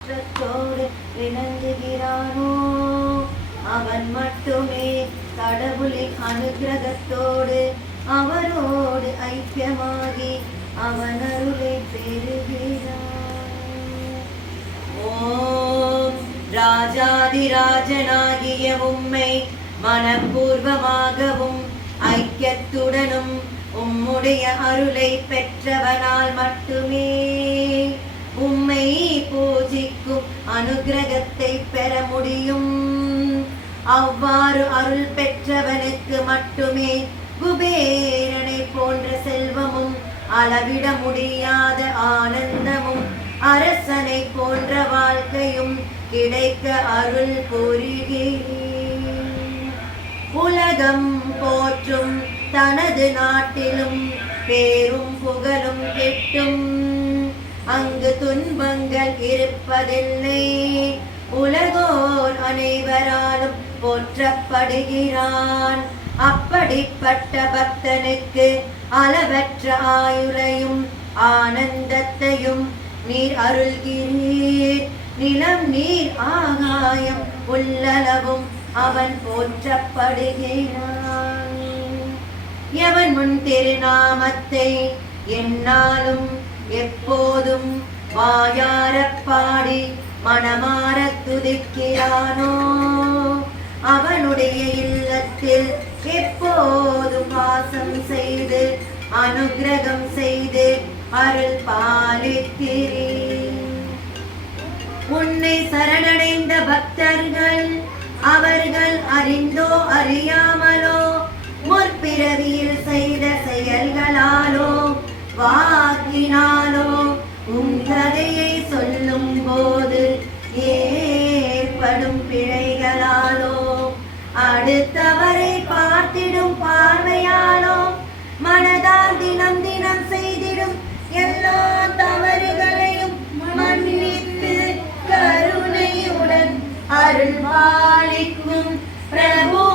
குற்றத்தோடு இணங்குகிறானோ? அவன் மட்டுமே கடவுளின் அனுகிரகத்தோடு அவரோடு ஐக்கியமாகி அவன் அருளை பெறுகிறான். ஓம் ராஜாதிராஜனாகிய உம்மை மனப்பூர்வமாகவும் ஐக்கியத்துடனும் உம்முடைய அருளை பெற்றவனால் மட்டுமே உம்மை போ பூஜிக்கும் அனுகிரகத்தை பெற முடியும். அவ்வாறு அருள் பெற்றவனுக்கு மட்டுமே குபேரனை போன்ற செல்வமும் அளவிட முடியாத ஆனந்தமும் அரசனை போன்ற வாழ்க்கையும் கிடைக்க அருள் புரிகிறேன் உலகம் போற்றும் தனது நாட்டிலும் பேரும் புகழும் கெட்டும். அங்கு துன்பங்கள் இருப்பதில்லை உலகோர் அனைவராலும் போற்றப்படுகிறான். அப்படிப்பட்ட பக்தனுக்கு அளவற்ற ஆயுளையும் ஆனந்தத்தையும் நீர் அருள்கிறீர். நிலம் நீர் ஆகாயம் உள்ளளவும் அவன் போற்றப்படுகிறான். எவன் முன் திருநாமத்தை என்னாலும் எப்போதும் வாயாரப் பாடி மனமாரத் துதிக்கிறானோ? அவனுடைய இல்லத்தில் எப்போதும் வாசம் செய்து அனுகிரகம் செய்து அருள் பாலிக்கிறேன் உன்னை சரணடைந்த பக்தர்கள் அவர்கள் அறிந்தோ அறியாமலோ முற்பிறவியில் செய்த செயல்களாலோ வா அடுத்தவரை பார்த்திடும் பார்வையாலோ மனதால் தினம் தினம் செய்திடும் எல்லா தவறுகளையும் மன்னித்து கருணையுடன் அருள் பாலிக்கும் பிரபு.